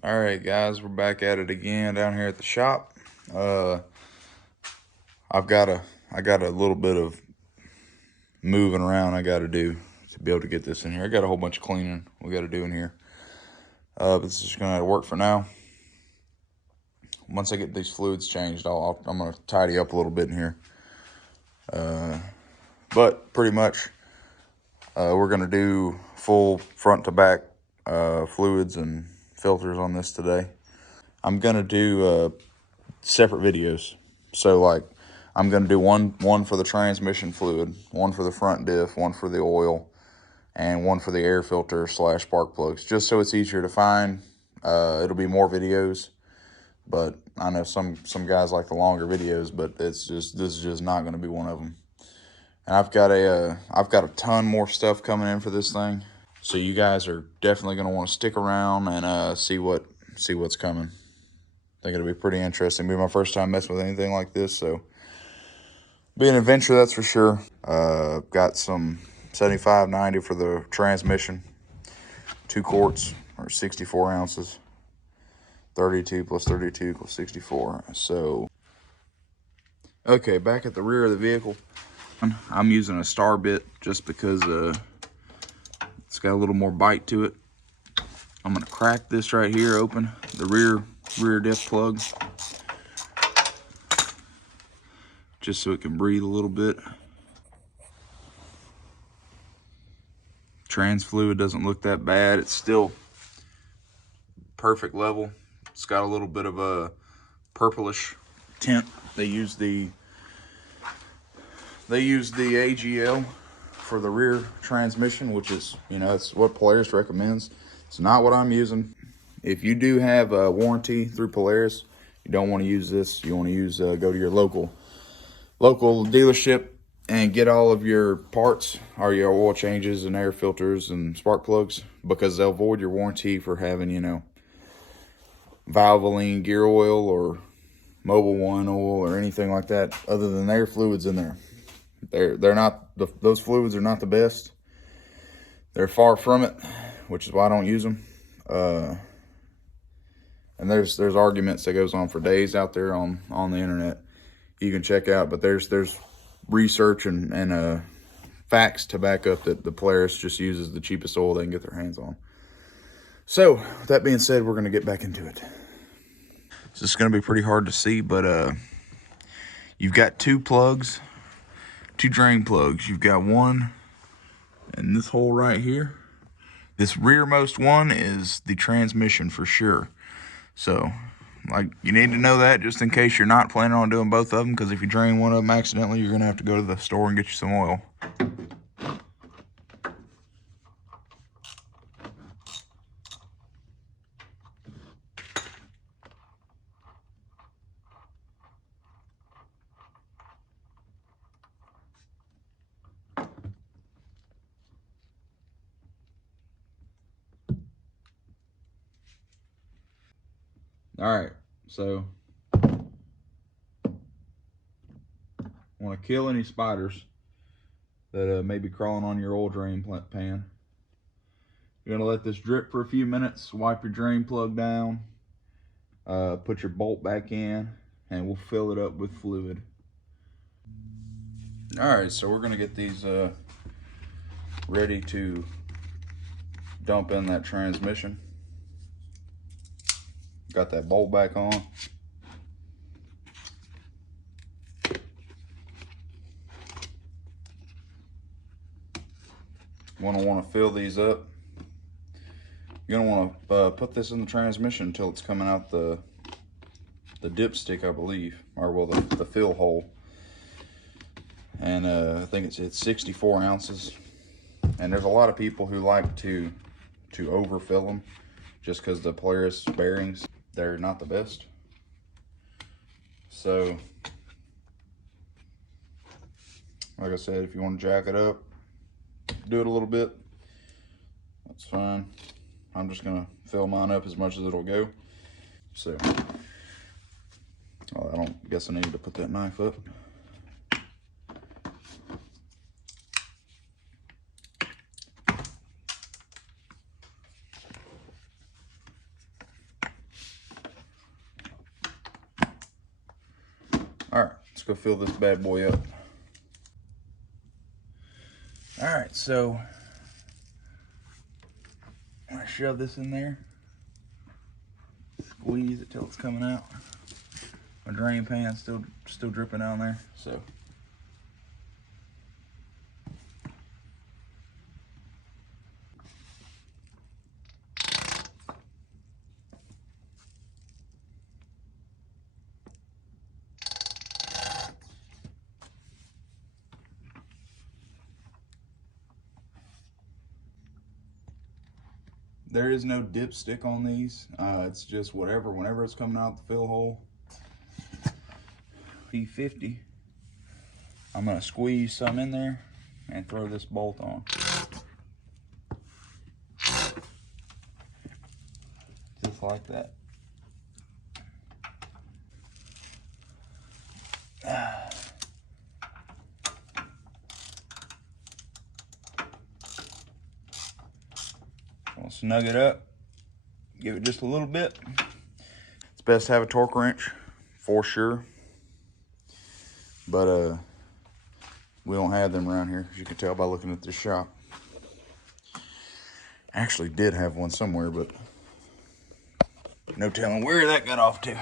All right, guys, we're back at it again down here at the shop. Uh, I got a little bit of moving around I got to do to be able to get this in here. I got a whole bunch of cleaning we got to do in here. But this is just gonna work for now. Once I get these fluids changed, I'm gonna tidy up a little bit in here. But pretty much, we're gonna do full front to back fluids and filters on this today. I'm gonna do separate videos. So like I'm gonna do one for the transmission fluid, one for the front diff, one for the oil, and one for the air filter / spark plugs, just so it's easier to find. It'll be more videos, but I know some guys like the longer videos, but this is just not going to be one of them. And I've got a ton more stuff coming in for this thing, so you guys are definitely going to want to stick around and see what's coming. I think it'll be pretty interesting. It'll be my first time messing with anything like this, so be an adventure, that's for sure. Got some 75/90 for the transmission, 2 quarts or 64 ounces. 32 plus 32 equals 64. So, okay, back at the rear of the vehicle, I'm using a star bit just because it's got a little more bite to it. I'm gonna crack this right here open, the rear diff plug, just so it can breathe a little bit. Trans fluid doesn't look that bad. It's still perfect level. It's got a little bit of a purplish tint. They use the AGL for the rear transmission, which is, it's what Polaris recommends. It's not what I'm using. If you do have a warranty through Polaris, you don't want to use this. You want to use go to your local dealership and get all of your parts or your oil changes and air filters and spark plugs, because they'll void your warranty for having, Valvoline gear oil or Mobil 1 oil or anything like that other than air fluids in there. They're not, those fluids are not the best. They're far from it, which is why I don't use them. And there's arguments that goes on for days out there on the internet you can check out, but there's research and facts to back up that the Polaris just uses the cheapest oil they can get their hands on. So with that being said, we're going to get back into it. So it's going to be pretty hard to see, but you've got 2 plugs, 2 drain plugs. You've got one in this hole right here. This rearmost one is the transmission for sure. So, like, you need to know that just in case you're not planning on doing both of them, because if you drain one of them accidentally, you're going to have to go to the store and get you some oil. All right, so want to kill any spiders that may be crawling on your oil drain pan. You're going to let this drip for a few minutes, wipe your drain plug down, put your bolt back in, and we'll fill it up with fluid. All right, so we're going to get these ready to dump in that transmission. Got that bolt back on. Want to fill these up. You're gonna want to put this in the transmission until it's coming out the dipstick, I believe, or well, the fill hole. And I think it's 64 ounces. And there's a lot of people who like to overfill them, just because the Polaris bearings, they're not the best. So, like I said, if you want to jack it up, do it a little bit, that's fine. I'm just gonna fill mine up as much as it'll go. So, I don't guess I need to put that knife up. All right, let's go fill this bad boy up. All right, so I shove this in there, squeeze it till it's coming out. My drain pan's still dripping down there, so. There is no dipstick on these. It's just whenever it's coming out the fill hole. P50. I'm gonna squeeze some in there and throw this bolt on. Just like that. We'll snug it up, give it just a little bit. It's best to have a torque wrench for sure, but we don't have them around here, as you can tell by looking at this shop. I actually did have one somewhere, but no telling where that got off to.